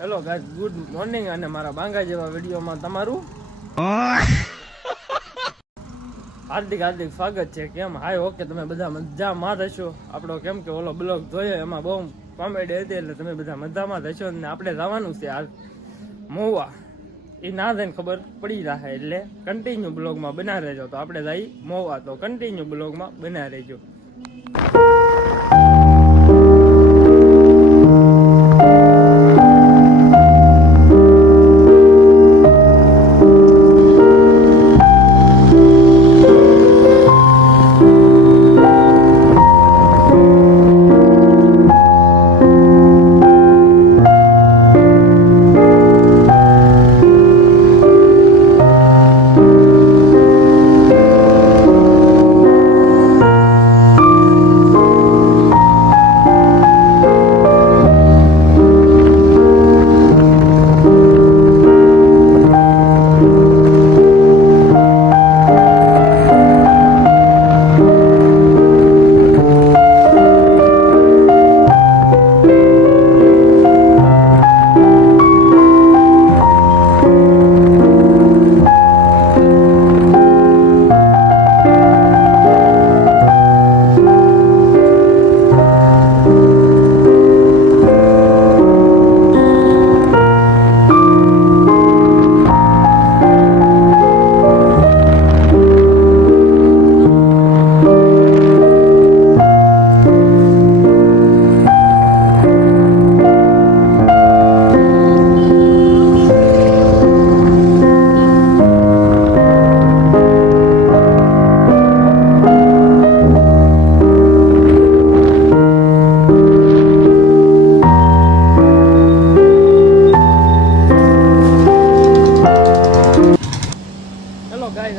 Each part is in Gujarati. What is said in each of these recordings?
હેલો ગાઈસ, ગુડ મોર્નિંગ અને મારા બાંગા જેવા વિડીયોમાં તમારું હાર્દિક સ્વાગત છે. કેમ હાય ઓકે, તમે બધા મજામાં હશો. આપણો કેમ કે ઓલો બ્લોગ જોયો એમાં બહુ કોમેડી હતી એટલે તમે બધા મજામાં હશો. અને આપણે જવાનું છે આજ મોવા, એ ના થઈને ખબર પડી રહે એટલે કન્ટિન્યુ બ્લોગમાં બના રહેજો. તો આપણે જઈ મોવા, તો કન્ટિન્યુ બ્લોગમાં બના રહેજો.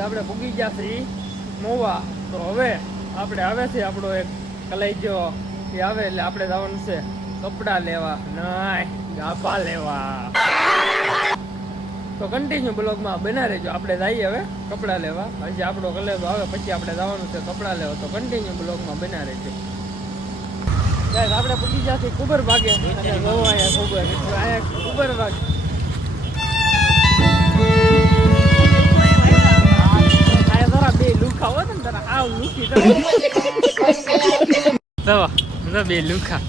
આપણે પૂગી ગયા છીએ મોવા. તો હવે આપણે આવે છે આપણો એક કલાઈજો એ આવે એટલે આપણે જવાનું છે કપડા લેવા, નાય ગાભા લેવા. તો કન્ટિન્યુ બ્લોગમાં બના રહેજો. આપણે જઈએ હવે કપડા લેવા. પછી આપણો કલેજો આવે પછી આપણે જવાનું છે કપડા લેવા. તો કન્ટિન્યુ બ્લોગમાં બના રહેજો. આપણે પૂગી ગયા છીએ કુબર ભાગે. કુબર ભાગે બે લુખા હોય ને તારા આવ લુખી બે લુખા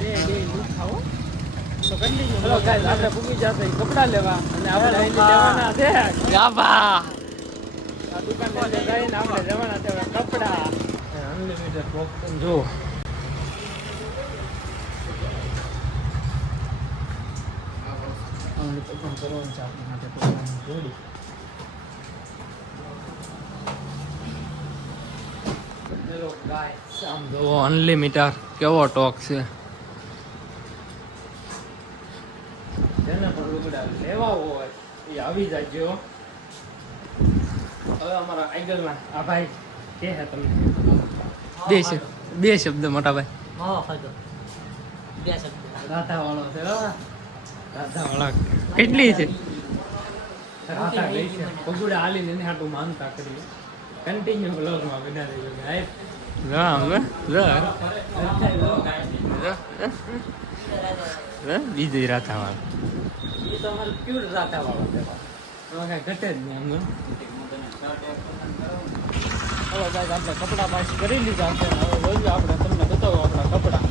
બે લુખા હો. તો કન્ટિન્યુ હેલો ગાઈસ, આપણે પૂગી જશે કપડા લેવા અને આપણે લેવાના છે ગાભા. આ દુકાન જઈને આપણે લેવાના છે કપડા અનલિમિટેડ બોક્સ. જો કરવાનું છે આપણા માટે જોડી. અનલિમિટેડ કેવો ટોક છે. જેને પણ લુગડા લેવા હોય એ આવી જાજો. હવે અમારા આઈડલમાં આ ભાઈ કે હે તમને બે શબ્દ મોટા ભાઈ. બે શબ્દ રાધા વાળો છે. રાધા વાળા કેટલી છે? રાધા ગઈ છે પગુડા હાલીને એને હાટું માનતા કરી. કન્ટિન્યુ બ્લોગમાં બના દેજો ગાઈસ. બીજી રાતા વાળો એ તો અમારે પ્યોર રાતા વાળો છે. એમાં કઈ ઘટે જ નહીં. આમ હવે ગાઈસ આપણે કપડા પાસ કરી લીધા છે. હવે જોજો આપણે તમને બતાવો આપણા કપડા.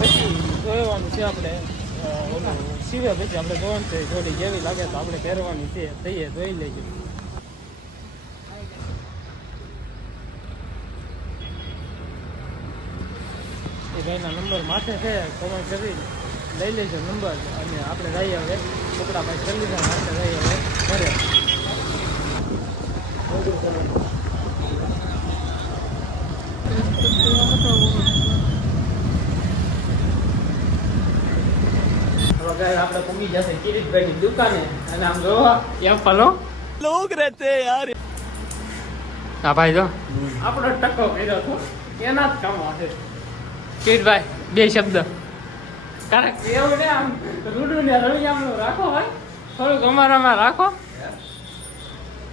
પછી જોવાનું છે આપણે સીવે પછી આપણે જોવાનું છે જોડી જેવી લાગે તો આપણે પહેરવાની છે. થઈએ જોઈ લેજો. એ ભાઈના નંબર માથે છે, કોમેન્ટ કરી લઈ લેજો નંબર. અને આપણે જઈએ હવે કપડા ભાઈ કરી લીધા. આપણે જઈએ હવે ઘરે. આપણે પૂગી જશે કિરીટભાઈની દુકાને. અને આમ જોવા એમ લોગ રહેતે યાર. હા ભાઈ જો આપણો ટકો કર્યો હતો એના જ કામ હશે. કિરીટભાઈ બે શબ્દ કારણ એવું ને આમ રૂડું ને રવિયામનું રાખો ભાઈ, થોડુંક અમારામાં રાખો.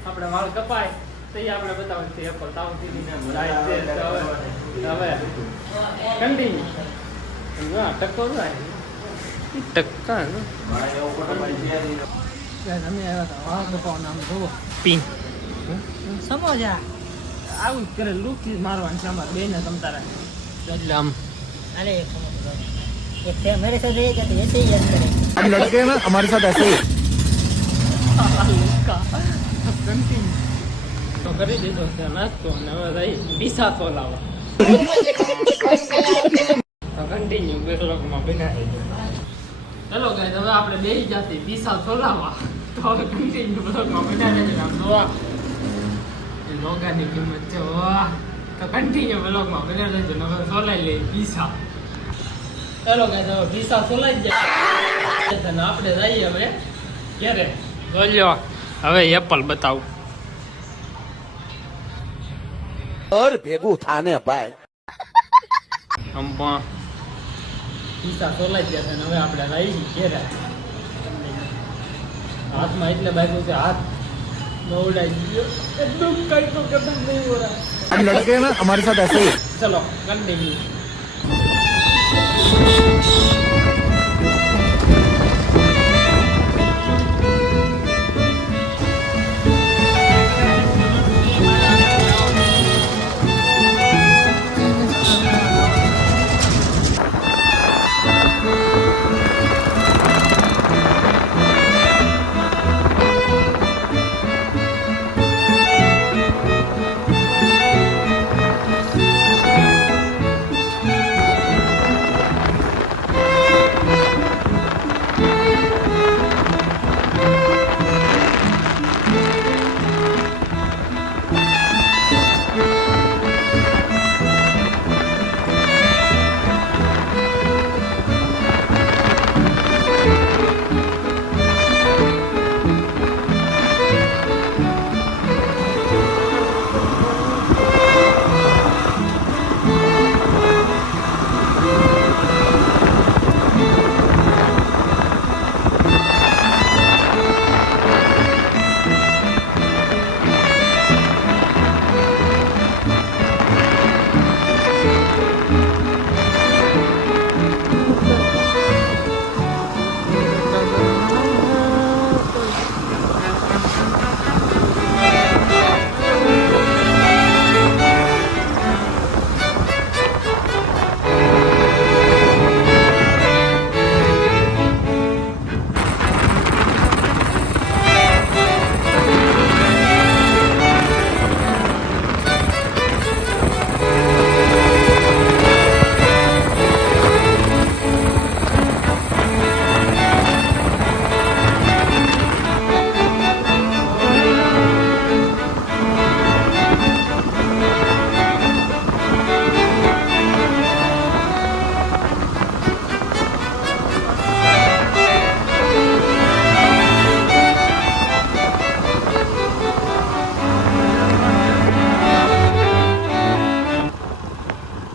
આપણે વાળ કપાય તો એ આપણે બતાવવાનું છે એપલ તાવ દીધીને લાઈટ છે તો હવે કન્ટિન્યુ ના ટક્કો જાય ટક્કા ને અમે આવ્યા હતા નામ જોવો પિંક સમોજા આવું જ કરે લુકથી મારવાનું છે અમારે બેને તમતારા એટલે આમ अरे एक थे मेरे साथ ये कहते ऐसे ही याद करें हम लड़के हैं ना हमारे साथ ऐसे ही તો કરી દીધો છે નાસ્તો અને હવે રહી પીસા સોલાવા તો કન્ટિન્યુ બેકલોગમાં બનાવી ચલો ગાઈસ હવે આપણે બેહી જાતી પીસા સોલાવા તો હવે કન્ટિન્યુ બ્લોગમાં બનાવી દેજો આમ જોવા એ લોગાની કિંમત છે વાહ તો કન્ટિન્યુ બ્લોગમાં બનાવી દેજો હવે સોલાઈ લઈ પીસા ચલો ગાઈસ હવે પીસા સોલાઈ જાય અને આપણે જઈએ હવે ક્યારે બોલ્યો હવે એપલ બતાવું और भेगू थाने भाई અંબા પીસા સોલાઈ ગયા છે ને હવે આપણે લઈ ઘેરા હાથમાં એટલે બાઈક છે હાથ નવડાઈ ગયો એકદમ કઈ તો કદમ નહીં હો રહા हम लड़के हैं ना हमारे साथ ऐसे ही ચલો કન્ટિન્યુ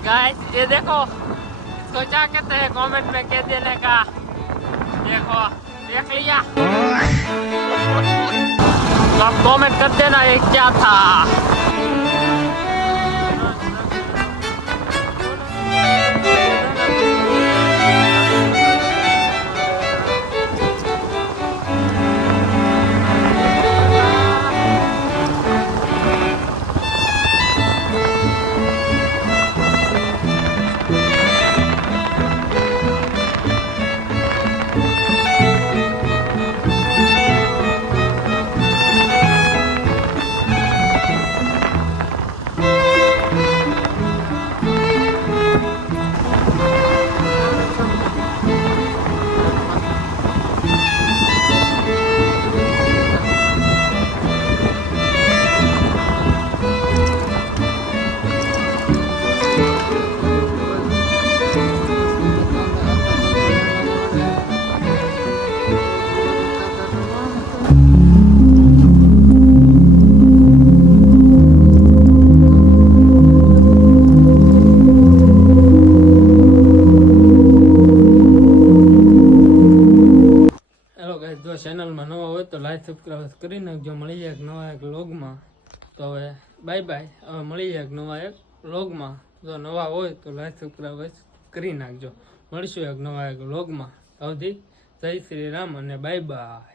गाइस ये देखो इसको क्या कहते हैं कमेंट में कह देने का देखो देख लिया तो आप कमेंट कर देना ये क्या था ચેનલમાં નવા હોય તો લાઈક સબસ્ક્રાઇબ કરી નાખજો મળી જાય એક નવા એક વ્લોગમાં તો હવે બાય બાય. હવે મળી જાય એક નવા એક વ્લોગમાં. જો નવા હોય તો લાઈક સબસ્ક્રાઈબ કરી નાખજો. મળીશું એક નવા એક વ્લોગમાં. સુધી જય શ્રી રામ અને બાય બાય.